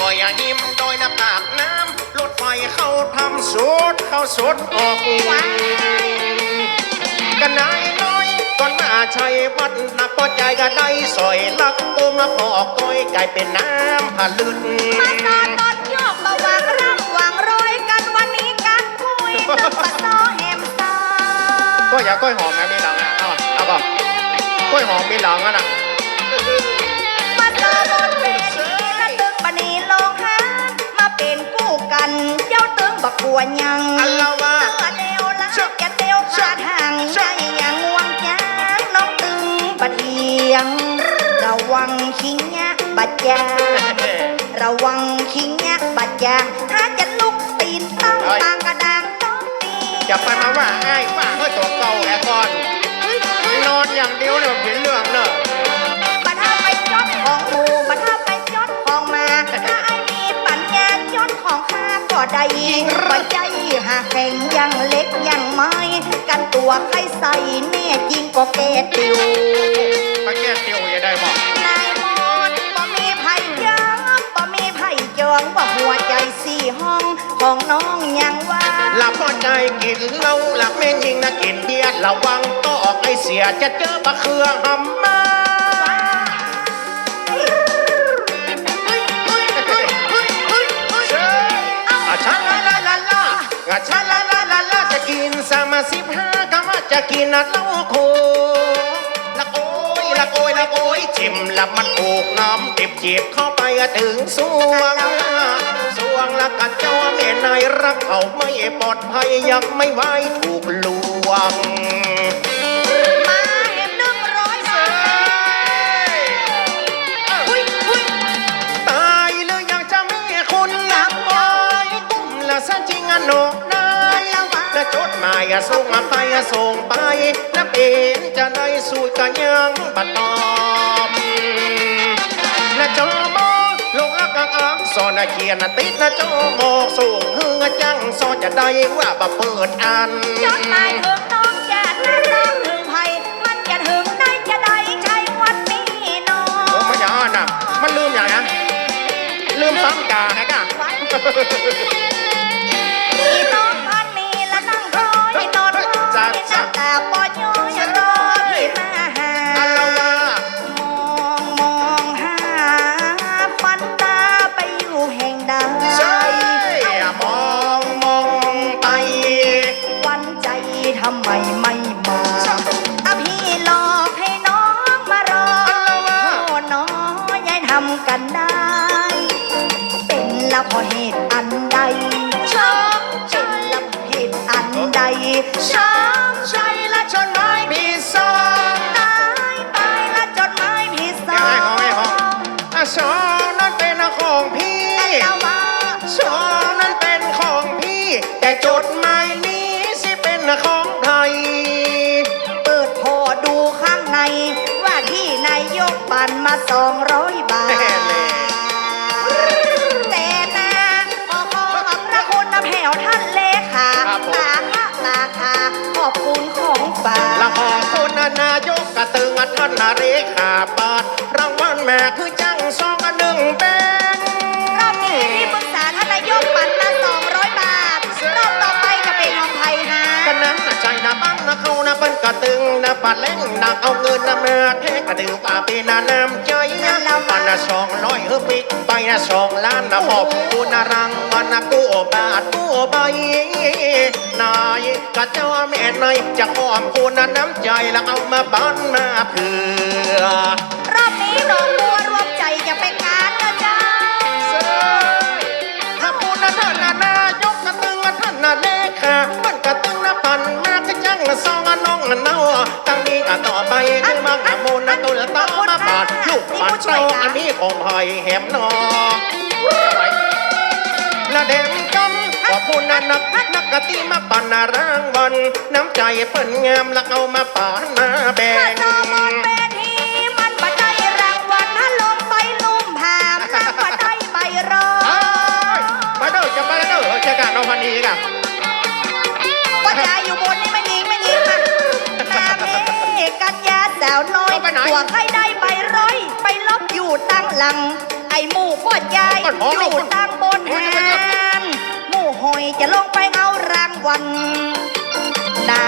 ก็อย่ายิ้มโดยน้ำปากน้ำรถไฟเข้าทำสุดเข้าสุดออกกันนายน้อยก่อนมาชัยวัดนับปอใจก็ได้สอยลักตุ้มมาพอกก้อยกลายเป็นน้ำผลึกมาตอนตอนโยกมาวางร่ำวางโรยกันวันนี้กันคุยตึกปะซอแฮมซาก็อย่าก้อยหอมนะมีหลังอะเอาเอาบอกก้อยหอมมีหลังอะนะ บักบัวยังอัลลาว่าเมื่อเดียวละจะเดียวขาดห่างใจยังวางจางน้องตึงปะเทียง ระวังขิงยะบัดยาระวังขิงยะบัดยาถ้าจะลุกตีนต้องเฮ้ยตางกระดางต้องตีอย่าไปมาว่าไอ้ายว่าเฮ้ยตัวเก่าแหละก่อนนอนอย่างเดียวเนี่ยมันเป็นเรื่องเนอะาก็ได้ปัจจัยหากแข่งยังเล็กยังไม่กันตัวใครใส่แน่จริงก็แกติวไปแก้เตียวอย่าได้บอกนายมอนบ่มีไผ่ยังบ่มีไผ่จองว่าหัวใจสี่ห้องของน้องยังว่า หลับพอใจกินเหล้าหลับแม่ยิงนะกินเบียร์ระวังก็ออกไอเสียจะเจอปลาเครือหำมาอา ชาลาลาลาลาจะกินสามสิบห้ากะว่าจะกินนัดเล้าโคละโอยละโอยละโอยจิ้มละมันถูกน้ำเจ็บเจีบเข้าไปถึงสวงสวงละกันเจ้าแม่นายรักเขาไม่ปลอดภัยยังไม่ไหวถูกลวง ส่งไปอะส่งไปและเป็นจะในสูตรกันยังบัดตอมและจอมอลงอักอักอักสอนะเขียนติดนะจอมอส่งหึงอะจังสอนจะได้ว่าบ่เปิดอันจดหมายถึงน้องจะน่ารักถึงไผ่มันจะถึงได้จะได้ใช้วันนี้น้อโอ้ไม่ยาน่ะมันลืมอย่างนั้ลืมซ้ำกาไงกะ อะซองนั้นเป็นของพี่แล้วว่าซองนั้นเป็นของพี่ แต่จดหมายนี้สิเป็นของใครเปิดพอดูข้างใน ว่าที่นายกปั่นมาสองร้อยบาทแน่เลยแต่นะขอขอบพระคุณนะแผ่วท่านเลขาครับผม ตาค่ะตาค่ะขอบคุณของฝาก ละขอบคุณนายกกระตึงท่านนาเรขาปาดรางวัลแม่คือจัง รอบนี้ที่ปรึกษาท่านนายกปันมา200 บาท รอบต่อไปจะเป็นของไทยฮะกันนั้นนะใจนะบ้านนะเขานะเป็นกระตึงนะปัดเล่งนะเอาเงินนะมาแค่กระดึงป่าป็นนะน้ำใจนะปันนะสองร้อยเฮ้ปิกไปนะสองล้านนะขอบคุณนะรังวันนะกู้บาทกู้ใบนายกระเจ้าแม่นายจะขอบคุณนะน้ำใจแล้วเอามาบ้านมาเผื่อ มันกระตึงนะปันมากระจังนะซองนะน้องนะเนาตั้งนี้กันต่อไปคือมังนะมูลนะตุลตามาปาดลูกปาดเจ้าอันนี้ของไผ่แหมนอละเด่นกันขอบคุณนะนักนักกะติมาปันนะรางวัลน้ำใจเปิ้นงามแล้วเอามาปานมาแบ่ถ้างต่อบนเวทีมันบัได้รางวัลถ้าลงไปลุ่มผามนะบัได้ใบรอเอ้ยมาเด้อจะมาเด้อเช่กันเอาพันนี้กัน ว่าใจอยู่บนนี่ไม่ยิงไม่ยิงค่ะนาเมกัญญาสาวน้อยหัวใครได้ใบร้อย ไปลบอยู่ตั้งหลัง ไอหมู่พ่อใหญ่ก็ท้อยู่ตั้งบนแฮนหมู่หอยจะลงไปเอารางวัลนา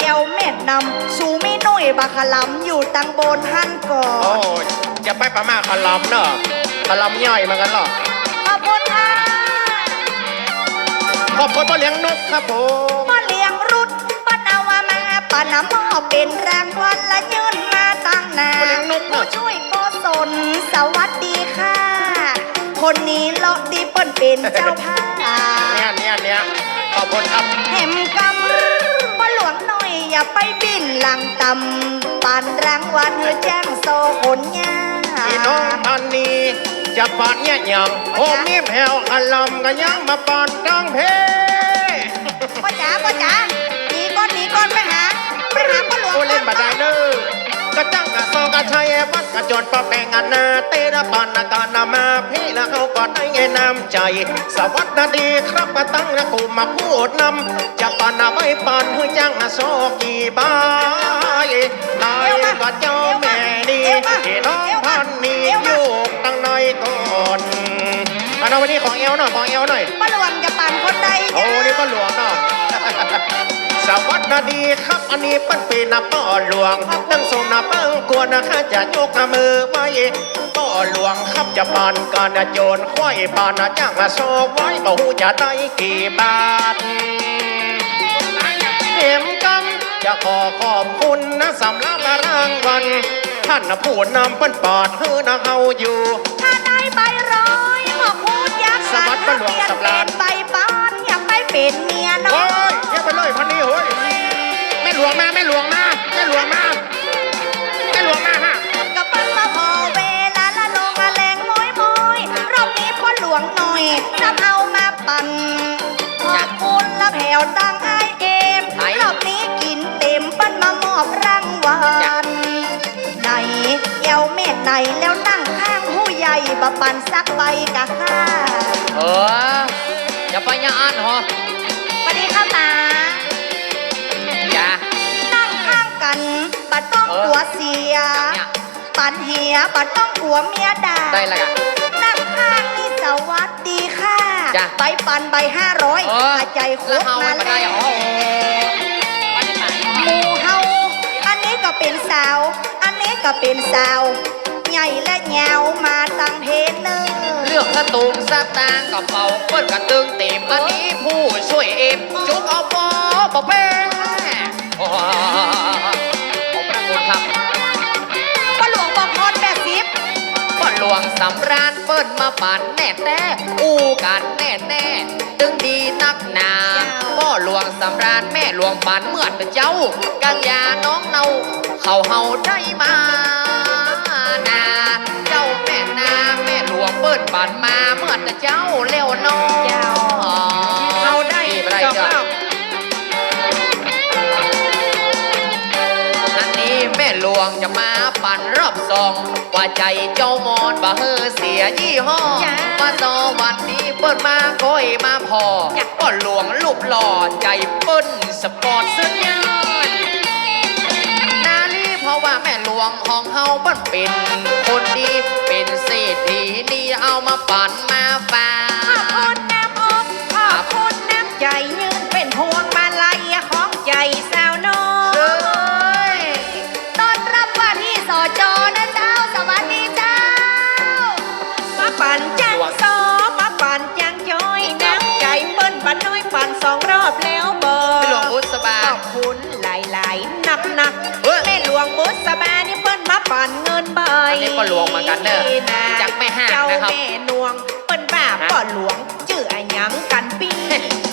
แก้วเม็ดนำสูไม่น้อยบาคลำอยู่ตั้งบนหันก่อโอ้จะไปประมาขลำเนอะขลำย่อยมือนกันหรอขอบคุณค่ะขอบคุณพ่อเลี้ยงนกครับผม นำมอบเป็นรางวัลและยืนมาตั้งนานพ่อเลี้ยงนกผู้เนอะช่วยโกศลสวัสดีค่ะ คนนี้เลาะดีเปิ้นเป็นเจ้าภาพ เนี่ยเนี่ยเนี่ยขอบคุณครับแหมกำมาหลวงหน่อยอย่าไปบินหลังตำปานรางวัลเฮือแจ้งโซผลงาพี่น้องท่านนี้จะปาดเนี่ยยังผมนี่แผ่วขลำกันยังมาปาดกล กะจังกระซอกะชัยวัดกะจนปะแปงอันนาเตระปานอาการนามาพี่ละเขาก็ได้ไงน้ำใจ สวัสดีครับมาตั้งนะกูมาพูดนำจะปานนาไว้ปานหือจังนะโซกี่บายนายก็เจ้าแม่ดีพี่น้องท่านนี้อยู่ตั้งในก่อนอันนั้นวันนี้ของเอวหน่อยของเอวหน่อยพ่อหลวงจะปั่นคนใดโอ้นี่ก็หลวงเนาะ สวัสดีครับอันนี้ปั้นปีนับป้อหลวงตั้งทรงนับเปิ้งกวนนะข้าจะยกมือไว้ป้อหลวงครับจะปานการโจรควายปานจ้างละโซไว้บ่หูจะได้กี่บาทเห็มกำจะขอขอบคุณนะสำหรับรางวัลท่านนะพูดนำเปิ้นปอดเฮือนะเฮาอยู่ถ้าได้ใบร้อยหมอพูดยักษ์สวัสดิ์พ่อหลวงสำราญใบปานอย่าไปเป็น วงมาแม่หลวงมาแม่หลวงมาแม่หลวงมาฮะกับปั้นมาพอเวลาละลงอะแรงม้อยม้อยรอบนี้พ่อหลวงหน่อยนำเอามาปั่นขอบคุณละแผ่วดังไอเอ็มรอบนี้กินเต็มปั้นมามอบรางวัลไหนแก้วเม็ดไหนแล้วนั่งข้างผู้ใหญ่บะปันสักใบกะค่าเอออย่าไปอยาอ่านหรอ ปัดต้องเออกลัวเสีย เนี่ยปันเหียปัดต้องกลัวเมียด่าได้แล้วกัน นั่งข้างนี่สวัสดีค่ะจ้ะใบปันใบห้าร้อยเออหาใจโคแล้วกเฮามาไม่แล้ได้วโอ้โหไม่ได้ไปหมูเฮา อันนี้ก็เป็นสาว อันนี้ก็เป็นสาว ใหญ่และแงวมาตั้งเพนเนอร์เลือกสตูงสตางค์กับเป่าเปิ้นกับตึงเต็มอันนี้ผู้ช่วยเอ็มจุกเอาปอปอเป้โอ้โห องสำราญเปิ้นมาปั่นแน่แต่อู้กันแน่แน่ตึงดีนักหนาพ่อหลวงสำราญแม่หลวงปั่นเหมือนเจ้า กังยาน้องเนาเขาเฮาได้มานาเจ้าแม่นาแม่หลวงเปิ้นปั่นมาเหมือนเจ้าเร็วน้อง หลวงจะมาปั่นรอบสอง ว่าใจเจ้ามอนบ่เฮอเสียยี่ห้อจ้ามาซอวันนี้เปิ้นมาก้อยมาพอก็หลวงรูปหล่อใจเปิ้นสปอร์ตสุดยอด นาลีเพราะว่าแม่หลวงของเฮาเปิ้นเป็นคนดี เป็นเศรษฐีนี่เอามาปั่นมาฝาข ก็หลวงเหมือนกันเด้อจากแม่ห้างเจ้านะครับแม่นวงเปิ้นบ้าฮะป่อหลวงชื่ออะหยังกันปี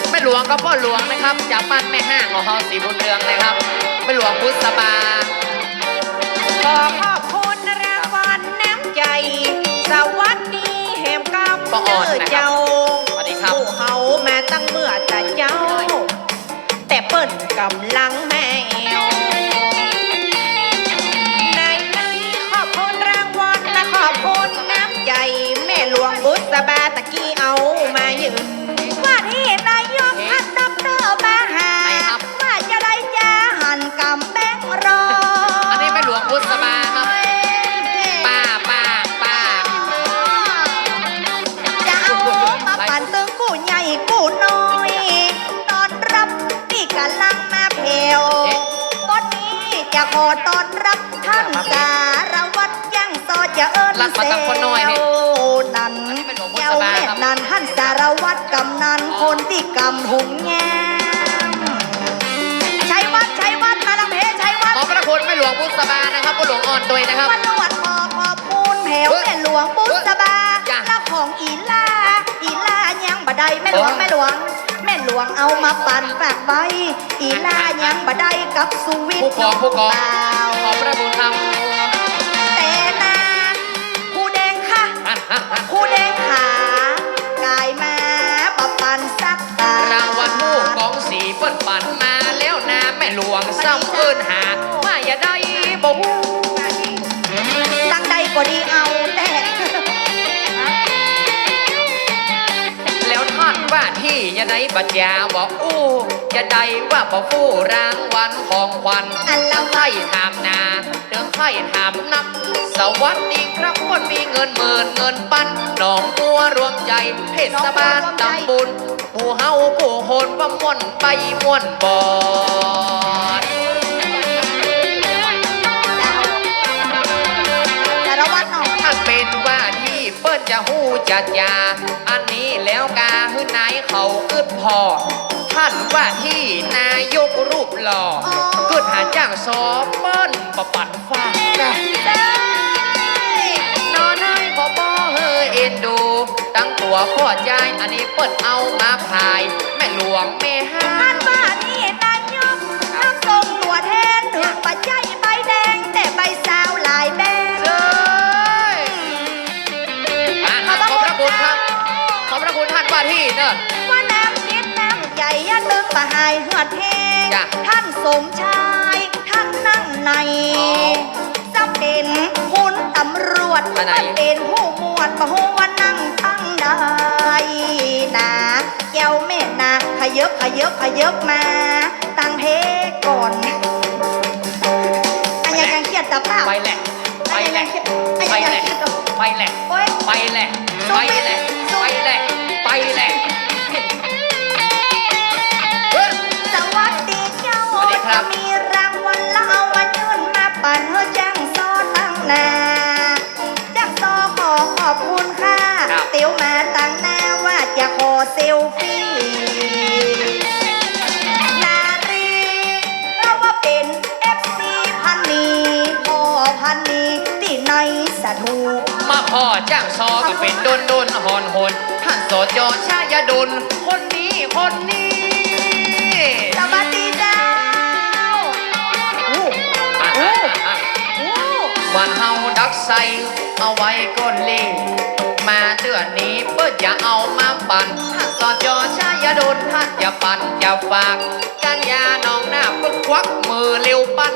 แม่หลวงก็พ่อหลวงนะครับจากบ้านแม่ห้างของเฮาสีบุญเรืองนะครับแม่หลวงบุษบาขอขอบคุณรางวัลน้ำใจ สวัสดีแหมกำป้าอ่อนนะครับเจ้าสวัสดีครับ ผู้เฮามาตั้งเมื่อแต่เจ้า แต่เปิ้นกำลังแมว รักมาตั้งคนน้อยนี่ นั่นอันนี้เป็นหลวงพ่อเจ้าสบายแม่ครับนันท่านสารวัตรกำนันคนที่กำหุงแง้มใช้วัดใช้วัดมาลำเพใช้วัดขอบพระคุณแม่หลวงบุษบานะครับพ่อหลวงอ่อนตัวยนะครับ วันหลวดขอขอบคุณแถวเฮ้ยแม่หลวงบุษบาจ้ะ แล้วของอีลาอีลายังบไดแม่หลวงเออแม่หลวง แม่หลวงเอามาปั่นฝากไว้อีลายังบไดกับสุวิทผู้ย์กองผู้กองเปล่า ขอบพระคุณครับ ค่ะอะอะอะผู้แดงขากายมาปะปันสักตา รางวัลผู้กองสีเปิ้นปั่นมาแล้วนะแม่หลวงซ้ำเอิ้นหาว่าอย่าได้บ่ฮู้ ตั้งใดก็ดีเอา ท่านว่าที่อย่าได้บัญญาบอกอู้อย่าได้ว่าบ่ฟู้รางวัลของขวัญอันละไข่ถามนาเดินไข่ถามนัก สวัสดีครับคนมีเงินหมื่นเงินปันหนองบัวรวมใจเทศบาลตำบลผู้เฮาผู้โหนว่าม่วนไปม่วนบอดสารวัตรหน่อยท่านเป็นว่าที่เปิ้นจะหู้จัดยา อันนี้แล้วกาหื้อนาย เขาอึดพอ ท่านว่าที่นายกรูปหล่อเกิดหาจ้างซอเปิ้นประปัดฟ้านะนอนให้พ่อพ่อเฮอเอ็นดู ตั้งตัวพ่อใจอันนี้เปิดเอามาขาย แม่หลวงแม่ห้าท่านว่านี่นายกนักส่งตัวแทนถึงปัจจัยใบแดง แต่ใบสาวหลายแบงเจ้ยอะขอบพระคุณครับ ขอบพระคุณท่านว่าที่เนอะ หายเหือดเฮงจ้ะ ท่านสมชายท่านนั่งในอ๋อจะเป็นหุ่นตำรวจอันไหน จะเป็นผู้หมวดบ่ฮู้ว่านั่งตั้งได้นะแก้วแม่นาขยับขยับขยับมา ตั้งเพก่อนอันยังยังเครียดแต่เปล่าไปแหละ ไปแหละไปแหละไปแหละ โอ๊ย ไปแหละ ไปแหละ ไปแหละ ไปแหละ เซลฟี่ นารีเพราะว่าเป็น FC พันนีพ่อพันนีที่ในสถูกมาขอจ้างซอก็เป็นโดนโดนหอนหนท่านโสจอชายดลคนนี้คนนี้สวัสดีเจ้าอู้อะอู้อะอะอู้วันเฮาดักใส่เอาไว้ก้นเล่มา เตือนนี้เปิดอย่าเอามาปั่นท่านสอจอชายดลท่านอย่าปั่นอย่าฝากกันยาน้องหน้าเพิ่งควักมือเร็วปั่น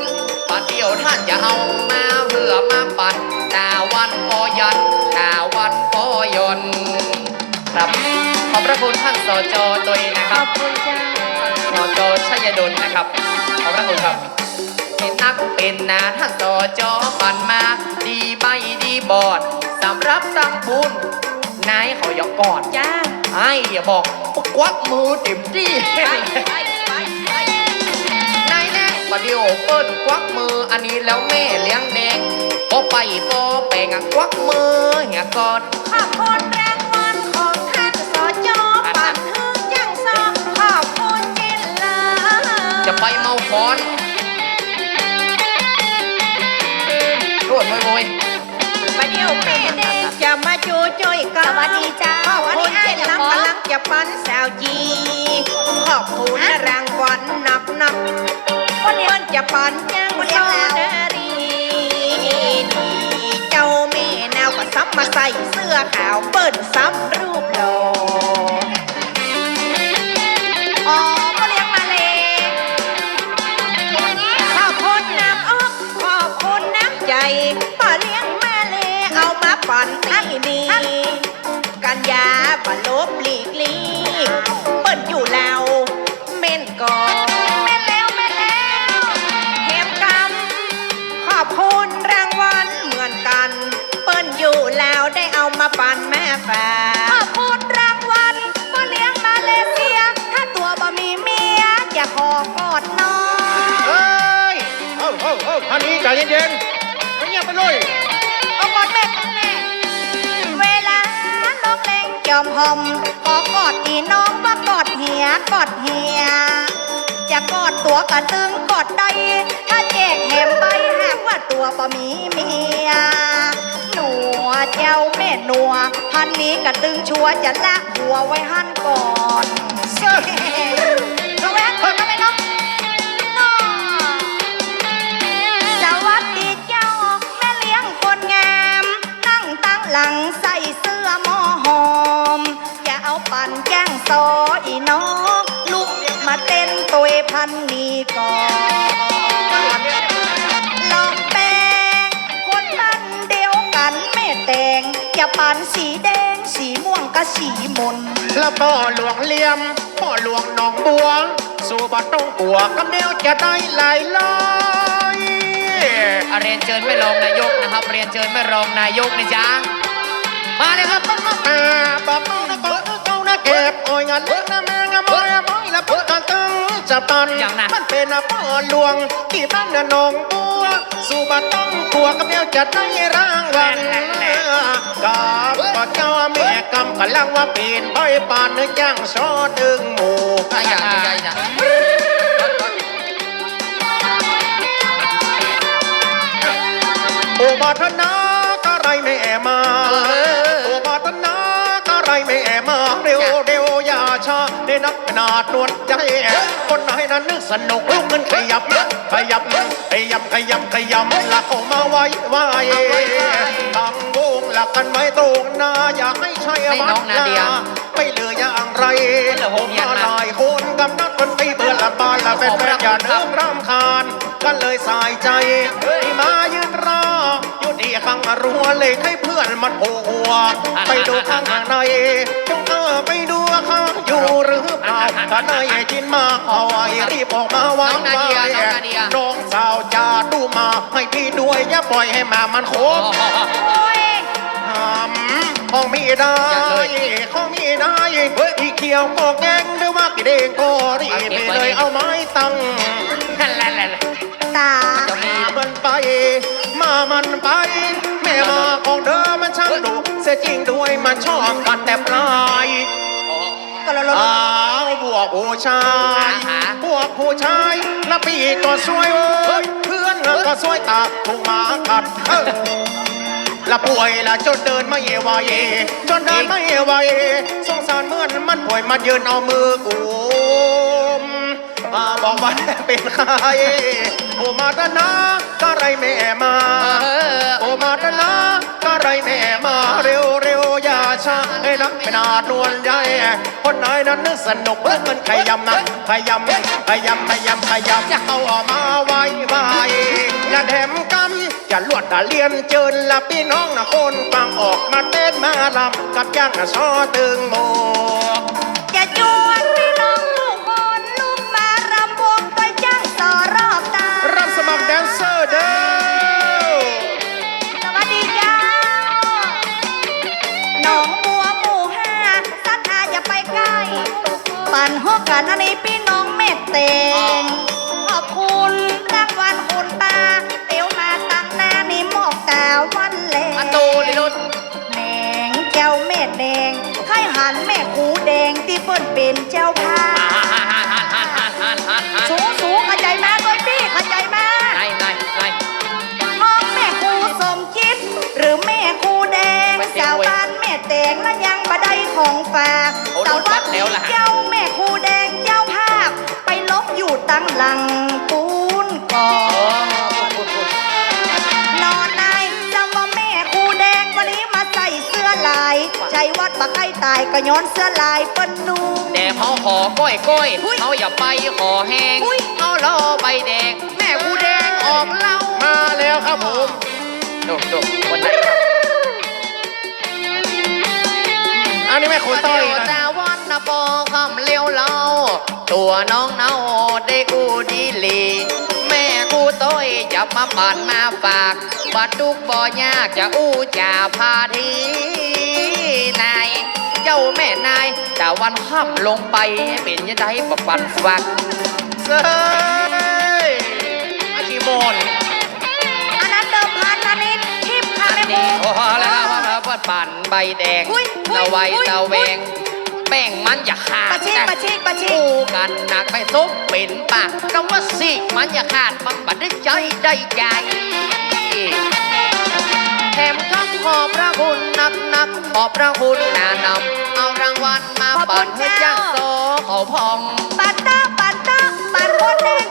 ปัดเดียวท่านอย่าเอามาเพื่อมาปั่นตาวันปอยันตาวันปอยนครับขอบพระคุณท่านสจตัวเองนะครัอบคุณจ้าสจชัยดลนะครับขอบพระคุณครับเป็นนักเป็นนาท่านสจปั่นมา ดีใบดีบอดสำรับตั้งบุญ นายเขาอยากกอดจ้าไอ้อย่าบอกควักมือเต็มที่ไปไปไปไปนายแน่ประเดี๋ยวเปิ้ลควักมืออันนี้แล้วแม่เลี้ยงแดงพอไปพอแปลงอะควักมือเหี่ยกอดขอบคุณรางวัลของท่านสจปั่นฮึ่งยังซอขอบคุณจินลาจะไปเมาฟอนรวดโวยโวยมาเดี๋ยวแม่เด็ก ปั้นสาวจีขอบคุณรางวัลนับนับคนเปิ้นจะปั้นยังโซนารีเจ้าแม่นาวก็ซับมาใส่เสื้อขาวเปิ้นซ้ำรูป หอมขอกอดอีน้องว่ากอดเหียกอดเหีย จะกอดตัวกระตึงกอดใดถ้าแจกแหมใบหากว่าตัวบ่มีเมียหนัวเจ้าแม่หนัวพันนี้กระตึงชัวจะลากหัวไว้หั่นก่อนเอาแหวนเอาไปเนาะน้อสวัสดีเจ้าแม่เลี้ยงคนงาม นั่งตั้งหลังส นแจ้งซออีน้องลูกมาเต้นตัวพันนี้ก่อนลองแปลงคนมันเดียวกันไม่แต่งอย่าปั่นสีแดงสีม่วงกับสีมนแล้วพ่อหลวงเหลี่ยมพ่อหลวงหนองบัวสู่บัดต้องกลัวกำเดียวจะได้หลายลอยอะเรียนเชิญไม่รองนายกนะครับ เรียนเชิญไม่รองนายกนะจ๊ะมาเลยครับต้นมะอ่าบอกน้องนะบอกเจ้านะเก็ บโอ้ยงานเล็กนะแม่งามอยมอยนะพูดกันตึงจะปันมันเป็นนะพ่อหลวงที่บ้านนะหนองบัวสู่บัดต้องกลัวกำเดียวจะได้ร่างวันกับพ่อเจ้าแม่กำกำลังว่าปีนใบปานเนื้อย่างซอดึงหมูอะอย่าอย่าอย่าโอ้บาทนาก็ไรแม่มา นักขนาดนวลใจคนไหนนั้นนึกสนุกลุกเงินขยับขยับขยับขยับขยับหลักออกมาไว้ไว้ตั้งวงหลักกันไว้ตรงหน้าอย่าให้ใช่วัดไม่เหลืออย่างไรผมมาหลายคนกำนัดคนตีเบื่อละบานละเป็นแฟนอย่าเนิ่มรำคาญกันเลยสายใจที่มายืนรออยู่ที่ข้างรั้วเลยให้เพื่อนมันโผล่หัวไปดูข้างในจง เธอไปดูข้างอยู่หรือเปล่าถ้าในจินมาเอาไว้รีบออกมาวันไว้น้องสาวจะดูมาให้พี่ด้วยอย่าปล่อยให้มามันโคบโอ้ยหำของมีได้ของมีได้ที่เขียวก็แกงหรือว่ากี่เด้งก็รีบไปเลยเอาไม้ตั้งละแหละแหละตามามันไป มามันไป แม่มาของเธอมันช่างดุเสียจริงด้วยมันชอบกันแต่ปลาย ก็ละลอ้าวบวกผู้ชายบวกผู้ชายละปีก็สวยเอ้ยเพื่อนก็สวยตาถูกหมากัดเอ้ยละป่วยละจนเดินไม่ไหวจนเดินไม่ไหวสงสารเหมื่อนมันป่วยมายืนเอามือกุมอ่าบอกว่าเป็นใครโอมาตนาก็ไรแม่มาเออโอมาตนาก็ไรแม่มาเร็วเนักไม่น่าดนวลใหญ่คนไหนนั้นนึกสนุกเพื่อเงินขยำนะขยำขยำขยำขยำเอาออกมาไว้ไว้และแถมกำอย่าลวดตาเลียนเจินละพี่น้องนะคนฟังออกมาเต้นมาลำกับย่างนะซอตึงโม อกกันอันนี้พี่น้องเม็ดเตงขอบคุณรางวัลคุณตาเตียวมาตั้งหน้านี่หมอกตาวันแลมาตูเลยนุชแดงเจ้าเม็ดแดงไข่หันแม่คูแดงที่เปิ้นเป็นเจ้าพาสูงสูงเข้าใจมาด้วยพี่เข้าใจมาไหนไหนไหนมองแม่ครูสมคิด หรือแม่ครูแดงไม่เสียสาวเว้ยบ้านแม่แตงและยังบไดของฝากโอ้สาววัดโดนปัดแล้วล่ะเจ้า ตั้งหลังปูนก่อโอ้นนอนในจำว่าแม่ครูแดงวันนี้มาใส่เสื้อลาย ใจวัดบักไก่ตายก็ย้อนเสื้อลายเปิ้นนุ่งแต่เขาขอก้อยก้อยอุ๊ยเขาอย่าไปขอแห้งอุ๊ย เขารอใบแดง แม่กูแดงออกเหล่ามาแล้วครับผมดูดูคนไหนครับอันนี้แม่ครูต้อยนะแต่วันน โปร์คำเลี้ยวเล่า ตัวน้องเนาได้กูดีลี แม่กูต้อยจะมาปัดมาฝากบัดทุกบ่อยากจะอู้จ่าพาทีนายเจ้าแม่นายแต่วันข้ามลงไปเป็นยังไงบ่ปั่นฝักเซ้ยอากิโมนอันนั้นเดิมพันอันนี้ทิพย์คาเมโมพอแล้วว่าเธอเปิดปั่นใบแดงตะไวตะแวง แป้งมันอย่าขาดปะชิกนะปะชิกปะชิกคู่กันหนักไปซุปเป็นปากคำว่าสิมันอย่าขาดมันบัดได้ใจได้ใจแถมทั้งขอบพระคุณนักนักขอบพระคุณนานำเอารางวัลมาขอบคุณปั่นให้เจ้าจ้างโซเขาพองปันเตอร์ปันเตอร์ปันบนแดง